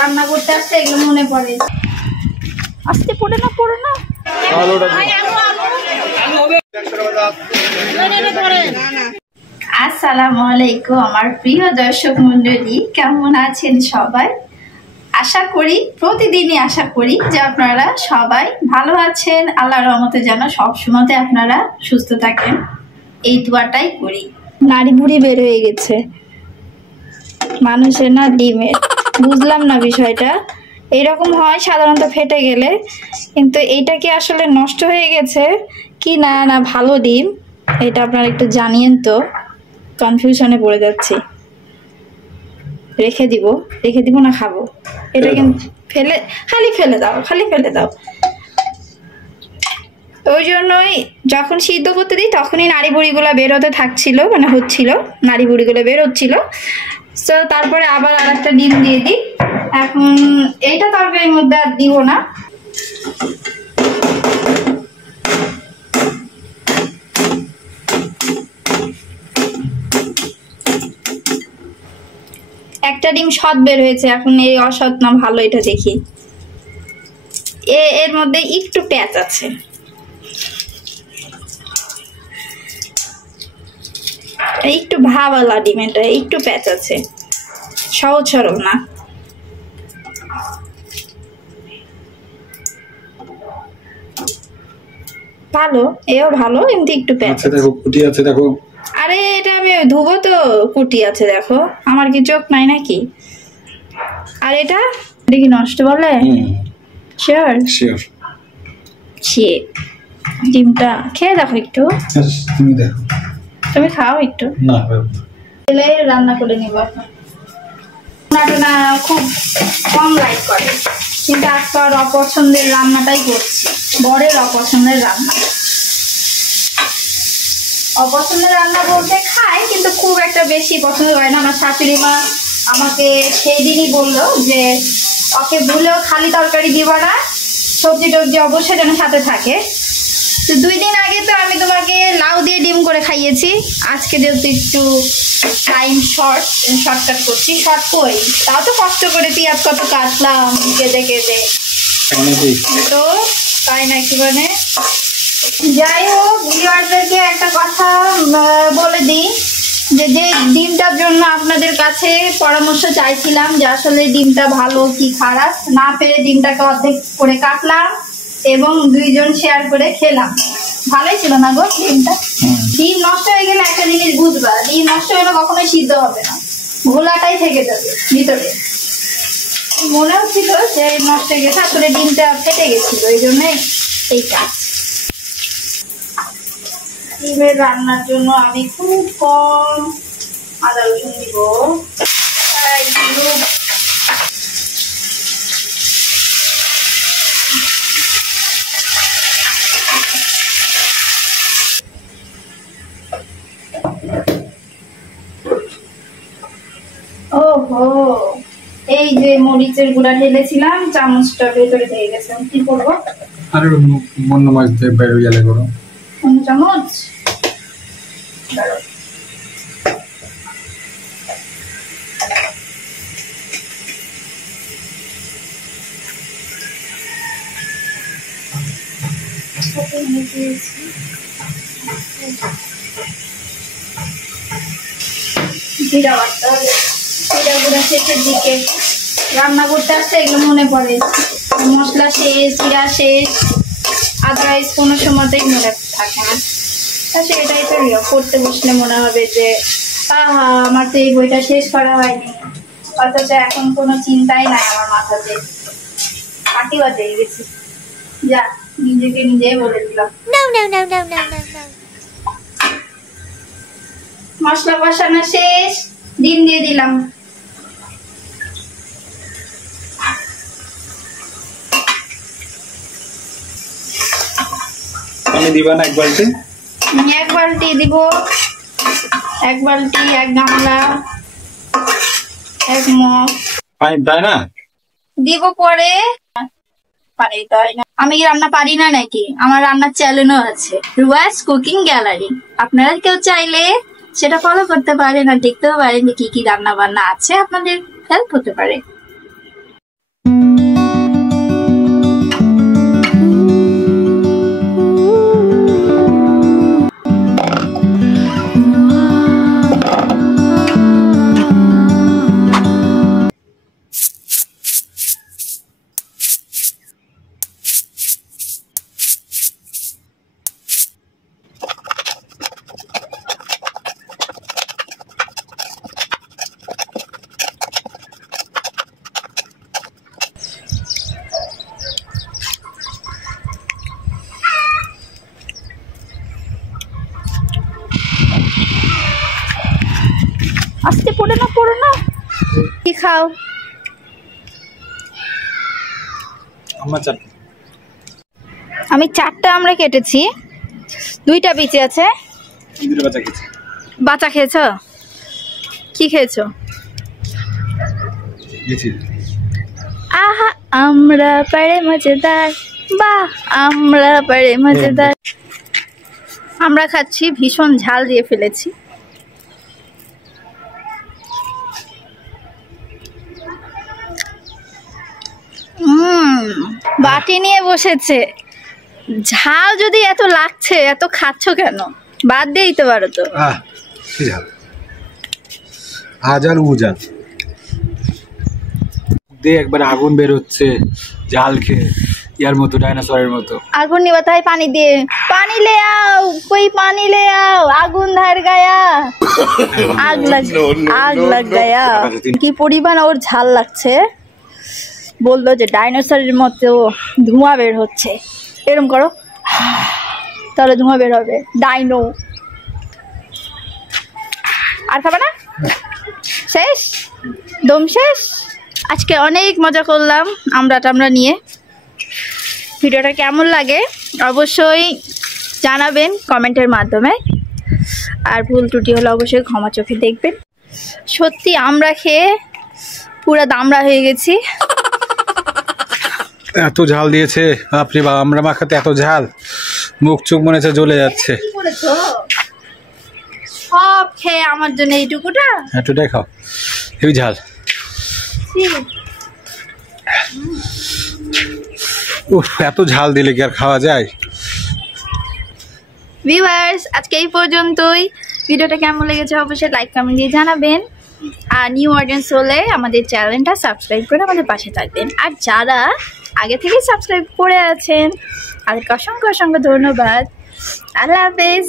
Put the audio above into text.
রান্না করতে আসতে এগুলো মনে পড়ে। আস্তে পড়ে না আসসালামু আলাইকুম আমার প্রিয় দর্শক মন্ডলী, কেমন আছেন সবাই? আশা করি প্রতিদিনই আশা করি যে আপনারা সবাই ভালো আছেন। আল্লাহর রহমতে যেন সবসময় আপনারা সুস্থ থাকেন, এই দোয়াটাই করি। নাড়ি বুড়ি বের হয়ে গেছে মানুষের, না ডিমের। বুঝলাম না বিষয়টা, এরকম হয় সাধারণত ফেটে গেলে, কিন্তু এইটা কি আসলে নষ্ট হয়ে গেছে কি না না ভালো ডিম, এটা আপনারা একটু জানিয়েন তো, কনফিউশনে পড়ে যাচ্ছি। রেখে দিব না খাবো? এটা কিন্তু খালি ফেলে দাও। ওই জন্যই যখন সিদ্ধ করতে দিই তখনই নাড়ি বুড়িগুলো বেরোতে থাকছিল, মানে হচ্ছিল, নাড়ি বুড়িগুলো বেরোচ্ছিল। তো তারপরে আবার আর একটা ডিম দিয়ে দিই। এখন এইটা তরকারির মধ্যে আর দিব না। একটা ডিম সৎ বের হয়েছে, এখন এই অসৎ না ভালো এটা দেখি। এর মধ্যে একটু পেঁয়াজ আছে, একটু ভাবালা ডিম, এটা একটু প্যাচ আছে, সহজ সরল না। ভালো, এও ভালো, কিন্তু একটু প্যাচ আছে। দেখো কুটি আছে, দেখো। আরে এটা আমি ধুবো তো, কুটি আছে দেখো, আমার কি চোখ নাই নাকি? আর এটা কি নষ্ট বলে? শিওর ডিমটা খেয়ে দেখো একটু। তুমি দেখো, তুমি খাও একটু। না তেলে রান্না করে নিব। রান্নাটা খুব কম লাইক করে, কিন্তু আজকে আর অপছন্দের রান্নাটাই করছি, বরের অপছন্দের রান্না। অপছন্দের রান্না বলতে খায়, কিন্তু খুব একটা বেশি পছন্দ করে না। আমার শাশুড়ি মা আমাকে সেই দিনই বললো যে ওকে ভুলেও খালি তরকারি দিবা না, সবজি টবজি অবশ্যই যেন সাথে থাকে। তো 2 দিন আগে তো আমি তোমাকে লাউ দিয়ে ডিম করে খাইয়েছি। আজকে যেহেতু একটু টাইম শর্টকাট করছি, শর্ট কই, তাও তো কষ্ট করে পেঁয়াজ কত কাটলাম কেটে তো, তাই নাকি? মানে যাই হোক, ভিউয়ারদেরকে একটা কথা বলে দিই যে ডিমটার জন্য আপনাদের কাছে পরামর্শ চাইছিলাম যে আসলে ডিমটা ভালো কি খারাপ, না পেরে ডিমটাকে অর্ধেক করে কাটলাম এবং 2 জন শেয়ার করে খেলাম। ভালোই ছিল না গো ডিমটা। ডিম নষ্ট হয়ে গেলে একটা জিনিস বুঝবা, ডিম নষ্ট হলে কখনোই সিদ্ধ হবে না, ঘোলাটাই থেকে যাবে ভিতরে। মনে হচ্ছিল যে নষ্ট হয়ে গেছে, আসলে ডিমটা ফেটে গেছিল, এই জন্য এই কাজ। ডিমের রান্নার জন্য আমি খুব কম আদা রসুন দিব। ওহো, এই যে মরিচের গুঁড়া ঢেলেছিলাম, চামচটা ভেতরে দিয়ে গেছে, কি করবো? আরে অন্য মাছ দিয়ে বাইরে গেলে করো। অন্য চামচ জিরা বাটতে হবে। জিরা গুঁড়া শেষের দিকে রান্না করতে আসতে এগুলো মনে পড়ে, মশলা শেষ, জিরা শেষ, আদারওয়াইজ কোনো সময়তেই মনে থাকে না। সেটাই তো করতে বসলে মনে হবে যে আহা, আমার তো এই বইটা শেষ করা হয়নি, অথচ এখন কোনো চিন্তাই নাই আমার মাথাতে। মাটি বাজে গেছি, যা নিজেকে নিজেই বলে দিলাম। মশলা কষানো শেষ, ডিম দিয়ে দিলাম। পানি দিবা না? 1 বালতি? 1 বালতি দিব, 1 বালতি, 1 গামলা, 1 মগ পানি দেয় না? দিব পরে। পানি দিতে হয় না। আমি কি রান্না পারি না নাকি? আমার রান্নার চ্যানেলও আছে, রুয়াস কুকিং গ্যালারি। আপনারা কেউ চাইলে সেটা ফলো করতে পারেন আর দেখতেও পারেন যে কি কি রান্না বান্না আছে, আপনাদের হেল্প হতে পারে। পড়ে না কি খাও? আমার চারটে। আমি 4টা আমরা কেটেছি, 2টা বেঁচে আছে। দুটো বাচ্চা খেয়েছি। বাচ্চা খেয়েছো? কি খেয়েছো? গেছি। আহা আমরা পারে মজেদার, বাহ আমরা পারে মজেদার। আমরা খাচ্ছি, ভীষণ ঝাল দিয়ে ফেলেছি। বাটি নিয়ে বসেছে। ঝাল যদি এত লাগছে, এত খাচ্ছ কেন? বাদ দিয়ে দিতে পারো তো। কি ঝাল? আজাল উজাল দে, একবার আগুন বের হচ্ছে ঝাল খেয়ে, ইয়ার মতো, ডাইনোসরের মতো। আগুন নিবা তাই পানি দিয়ে, পানি ले आओ, कोई पानी ले आओ, আগুন ধর গায়া, আগ লাগ গায়া। কি পরিমাণ ওর ঝাল লাগছে, বললো যে ডাইনোসরের মতো ধোঁয়া বের হচ্ছে। এরকম করো, তাহলে ধোঁয়া বের হবে। ডাইনো। আর খাবে না? শেষ? দম শেষ? আজকে অনেক মজা করলাম আমরা নিয়ে। ভিডিওটা কেমন লাগে অবশ্যই জানাবেন কমেন্টের মাধ্যমে। আর ভুল ত্রুটি হলে অবশ্যই ক্ষমা চোখে দেখবেন। সত্যি আমরা খেয়ে পুরো দামড়া হয়ে গেছি। এত ঝাল দিয়েছে বাপরে বাপ, আমরা মাখাতে এত ঝাল, মুখ চোখ মনে হচ্ছে জ্বলে যাচ্ছে। সব খেয়ে আমার জন্য এইটুকুটা এতটাই খাও, হেবি ঝাল। উফ, এত ঝাল দিলে কি আর খাওয়া যায়? ভিউয়ার্স, আজকে এই পর্যন্তই। ভিডিওটা কেমন লেগেছে অবশ্যই লাইক কমেন্ট দিয়ে জানাবেন। আর নিউ অডিয়েন্স হলে আমাদের চ্যানেলটা সাবস্ক্রাইব করে আমাদের পাশে থাকবেন। আর যারা আগে থেকে সাবস্ক্রাইব করে আছেন তাদেরকে অসংখ্য ধন্যবাদ। আল্লাহ হাফেজ।